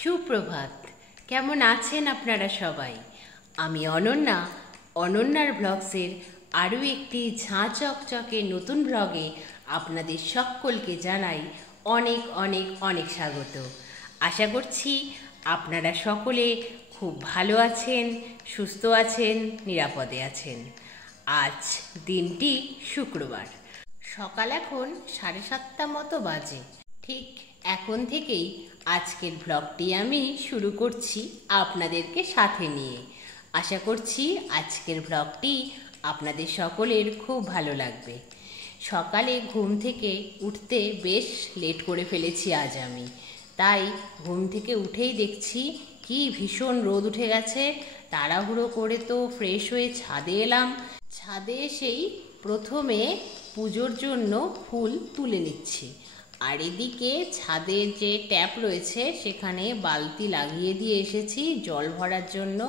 সুপ্রভাত। কেমন আছেন আপনারা সবাই? আমি অনন্যা, অনন্যার ব্লগসের আরও একটি ঝাঁ চকচকে নতুন ব্লগে আপনাদের সকলকে জানাই অনেক অনেক অনেক স্বাগত। আশা করছি আপনারা সকলে খুব ভালো আছেন, সুস্থ আছেন, নিরাপদে আছেন। আজ দিনটি শুক্রবার, সকাল এখন 7:30 মতো বাজে। ঠিক এখন থেকেই আজকের ব্লগটি আমি শুরু করছি আপনাদেরকে সাথে নিয়ে। আশা করছি আজকের ব্লগটি আপনাদের সকলের খুব ভালো লাগবে। সকালে ঘুম থেকে উঠতে বেশ লেট করে ফেলেছি আজ আমি, তাই ঘুম থেকে উঠেই দেখছি কি ভীষণ রোদ উঠে গেছে। তাড়াহুড়ো করে তো ফ্রেশ হয়ে ছাদে এলাম। ছাদে এসেই প্রথমে পুজোর জন্য ফুল তুলে নিচ্ছি, আর এদিকে ছাদের যে ট্যাপ রয়েছে সেখানে বালতি লাগিয়ে দিয়ে এসেছি জল ভরার জন্য।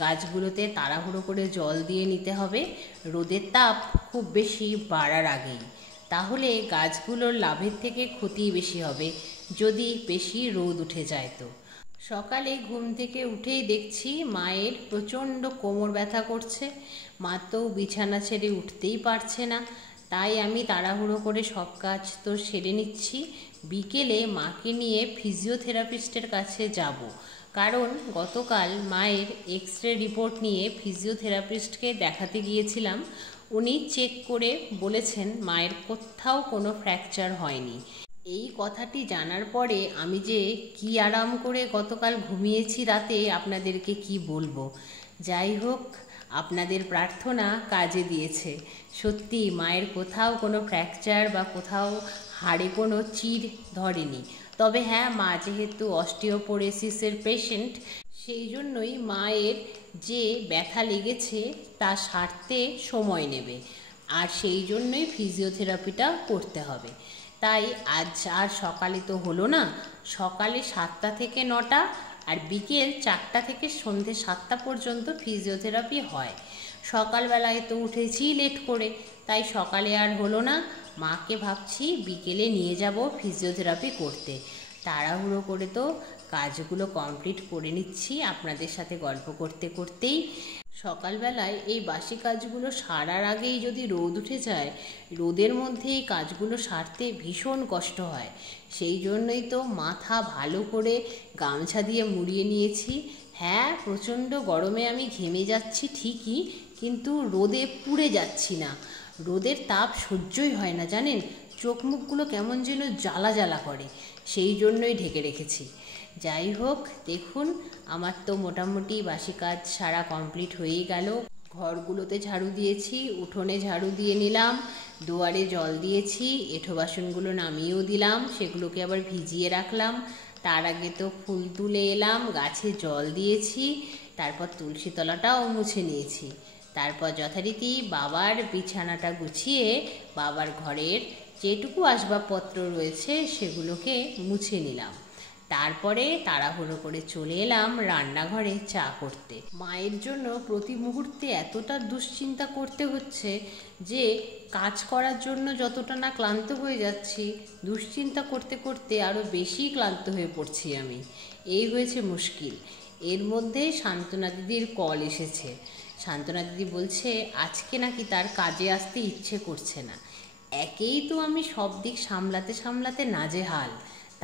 গাছগুলোতে তাড়াহুড়ো করে জল দিয়ে নিতে হবে রোদের তাপ খুব বেশি বাড়ার আগেই, তাহলে গাছগুলোর লাভের থেকে ক্ষতিই বেশি হবে যদি বেশি রোদ উঠে যায়। তো সকালে ঘুম থেকে উঠেই দেখছি মায়ের প্রচণ্ড কোমর ব্যথা করছে। মা তো বিছানা ছেড়ে উঠতেই পারছে না, তাই আমি তাড়াহুড়ো করে সব কাজ তো সেরে নিচ্ছি। বিকেলে মাকে নিয়ে ফিজিওথেরাপিস্টের কাছে যাব, কারণ গতকাল মায়ের এক্স-রে রিপোর্ট নিয়ে ফিজিওথেরাপিস্টকে দেখাতে গিয়েছিলাম। উনি চেক করে বলেছেন মায়ের কোথাও কোনো ফ্র্যাকচার হয়নি। এই কথাটি জানার পরে আমি যে কি আরাম করে গতকাল ঘুমিয়েছি রাতে আপনাদেরকে কি বলবো। যাই হোক, আপনাদের প্রার্থনা কাজে দিয়েছে। সত্যি মায়ের কোথাও কোনো ফ্র্যাকচার বা কোথাও হাড়ে কোনো চির ধরেনি। তবে হ্যাঁ, মা যেহেতু অস্টিওপোরোসিসের পেশেন্ট, সেই জন্যই মায়ের যে ব্যথা লেগেছে তা সারতে সময় নেবে, আর সেই জন্যই ফিজিওথেরাপিটা করতে হবে। তাই আজ আর সকালে তো হলো না, সকালে 7টা থেকে 9টা আর বিকেল 4টা থেকে সন্ধে 7টা পর্যন্ত ফিজিওথেরাপি হয়। সকালবেলায় তো উঠেছি লেট করে, তাই সকালে আর হলো না। মাকে ভাবছি বিকেলে নিয়ে যাব ফিজিওথেরাপি করতে। তাড়াহুড়ো করে তো কাজগুলো কমপ্লিট করে নিচ্ছি আপনাদের সাথে গল্প করতে করতেই। সকালবেলায় এই বাসি কাজগুলো সারার আগেই যদি রোদ উঠে যায়, রোদের মধ্যে এই কাজগুলো সারতে ভীষণ কষ্ট হয়। সেই জন্যই তো মাথা ভালো করে গামছা দিয়ে মুড়িয়ে নিয়েছি। হ্যাঁ, প্রচণ্ড গরমে আমি ঘেমে যাচ্ছি ঠিকই, কিন্তু রোদে পুড়ে যাচ্ছি না। রোদের তাপ সহ্যই হয় না জানেন, চোখ মুখগুলো কেমন যেন জ্বালা জ্বালা করে, সেই জন্যই ঢেকে রেখেছি। যাই হোক, দেখুন আমার তো মোটামুটি বাসি কাজ সারা কমপ্লিট হয়েই গেল। ঘরগুলোতে ঝাড়ু দিয়েছি, উঠোনে ঝাড়ু দিয়ে নিলাম, দুয়ারে জল দিয়েছি, এঁঠো বাসনগুলো নামিয়েও দিলাম, সেগুলোকে আবার ভিজিয়ে রাখলাম। তার আগে তো ফুল তুলে এলাম, গাছে জল দিয়েছি, তারপর তুলসী তলাটাও মুছে নিয়েছি। তারপর যথারীতি বাবার বিছানাটা গুছিয়ে বাবার ঘরের যেটুকু আসবাবপত্র রয়েছে সেগুলোকে মুছে নিলাম। তারপরে তাড়াহুড়ো করে চলে এলাম রান্নাঘরে চা করতে। মায়ের জন্য প্রতি মুহূর্তে এতটা দুশ্চিন্তা করতে হচ্ছে যে কাজ করার জন্য যতটা না ক্লান্ত হয়ে যাচ্ছি, দুশ্চিন্তা করতে করতে আরও বেশি ক্লান্ত হয়ে পড়ছি আমি। এই হয়েছে মুশকিল। এর মধ্যে সান্ত্বনা দিদির কল এসেছে। সান্ত্বনা দিদি বলছে আজকে নাকি তার কাজে আসতে ইচ্ছে করছে না। একেই তো আমি সব দিক সামলাতে সামলাতে নাজেহাল,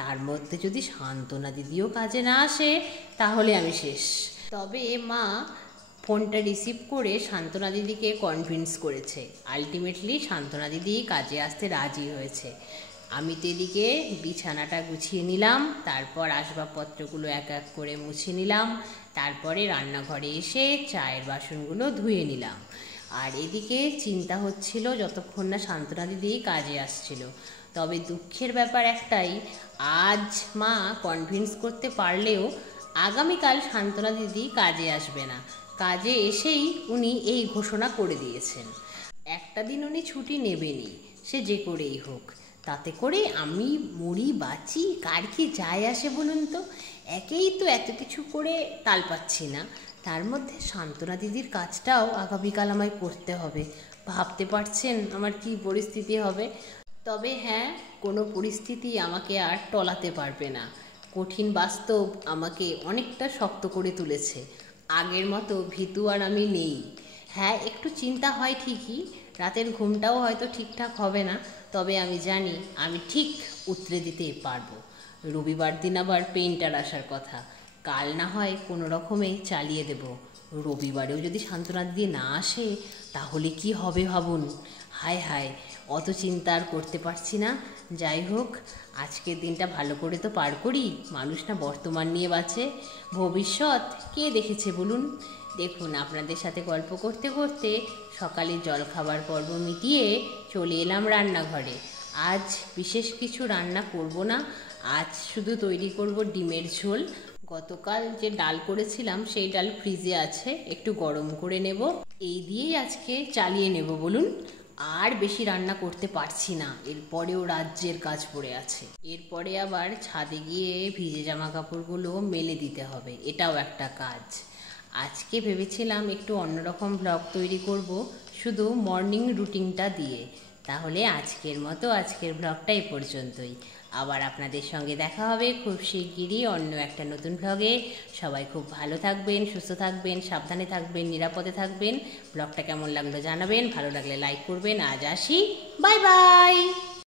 তার মধ্যে যদি সান্ত্বনা দিদিও কাজে না আসে তাহলে আমি শেষ। তবে মা ফোনটা রিসিভ করে সান্ত্বনা দিদিকে কনভিন্স করেছে। আলটিমেটলি সান্ত্বনা দিদি কাজে আসতে রাজি হয়েছে। আমি তো এদিকে বিছানাটা গুছিয়ে নিলাম, তারপর আসবাবপত্রগুলো এক এক করে মুছে নিলাম, তারপরে রান্নাঘরে এসে চায়ের বাসনগুলো ধুয়ে নিলাম। আর এদিকে চিন্তা হচ্ছিল যতক্ষণ না সান্ত্বনা দিদি কাজে আসছিল। তবে দুঃখের ব্যাপার একটাই, আজ মা কনভিন্স করতে পারলেও আগামীকাল সান্ত্বনা দিদি কাজে আসবে না। কাজে এসেই উনি এই ঘোষণা করে দিয়েছেন, একটা দিন উনি ছুটি নেবেনই, সে যে করেই হোক। তাতে করে আমি মরি বাঁচি কার কি যায় আসে বলুন তো। একেই তো এত কিছু করে তাল পাচ্ছি না, তার মধ্যে সান্ত্বনা দিদির কাজটাও আগামীকাল আমায় করতে হবে। ভাবতে পারছেন আমার কি পরিস্থিতি হবে। তবে হ্যাঁ, কোনো পরিস্থিতি আমাকে আর টলাতে পারবে না। কঠিন বাস্তব আমাকে অনেকটা শক্ত করে তুলেছে। আগের মতো ভীতু আর আমি নেই। হ্যাঁ, একটু চিন্তা হয় ঠিকই, রাতের ঘুমটাও হয়তো ঠিকঠাক হবে না, তবে আমি জানি আমি ঠিক উতরে দিতে পারবো। রবিবার দিন আবার পেইন্টার আসার কথা, কাল না হয় কোনো রকমে চালিয়ে দেব। রবিবারেও যদি শান্তনাথ দিয়ে না আসে তাহলে কি হবে ভাবুন। হায় হায়, অত চিন্তা আর করতে পারছি না। যাই হোক, আজকের দিনটা ভালো করে তো পার করি। মানুষ না বর্তমান নিয়ে বাঁচে, ভবিষ্যৎ কে দেখেছে বলুন। দেখুন, আপনাদের সাথে গল্প করতে করতে সকালে জলখাবার পর্ব মিটিয়ে চলে এলাম রান্নাঘরে। আজ বিশেষ কিছু রান্না করব না, আজ শুধু তৈরি করব ডিমের ঝোল। গতকাল যে ডাল করেছিলাম সেই ডাল ফ্রিজে আছে, একটু গরম করে নেব, এই দিয়েই আজকে চালিয়ে নেব বলুন। আর বেশি রান্না করতে পারছি না, এরপরেও রাজ্যের কাজ পড়ে আছে। এরপরে আবার ছাদে গিয়ে ভিজে জামা কাপড়গুলো মেলে দিতে হবে, এটাও একটা কাজ। আজকে ভেবেছিলাম একটু অন্যরকম ব্লগ তৈরি করব, শুধু মর্নিং রুটিনটা দিয়ে। তাহলে আজকের মতো আজকের ব্লগটা এই পর্যন্তই। আবার আপনাদের সঙ্গে দেখা হবে খুব শিগগিরই অন্য একটা নতুন ব্লগে। সবাই খুব ভালো থাকবেন, সুস্থ থাকবেন, সাবধানে থাকবেন, নিরাপদে থাকবেন। ব্লগটা কেমন লাগলো জানাবেন, ভালো লাগলে লাইক করবেন। আজ আসি, বাই বাই।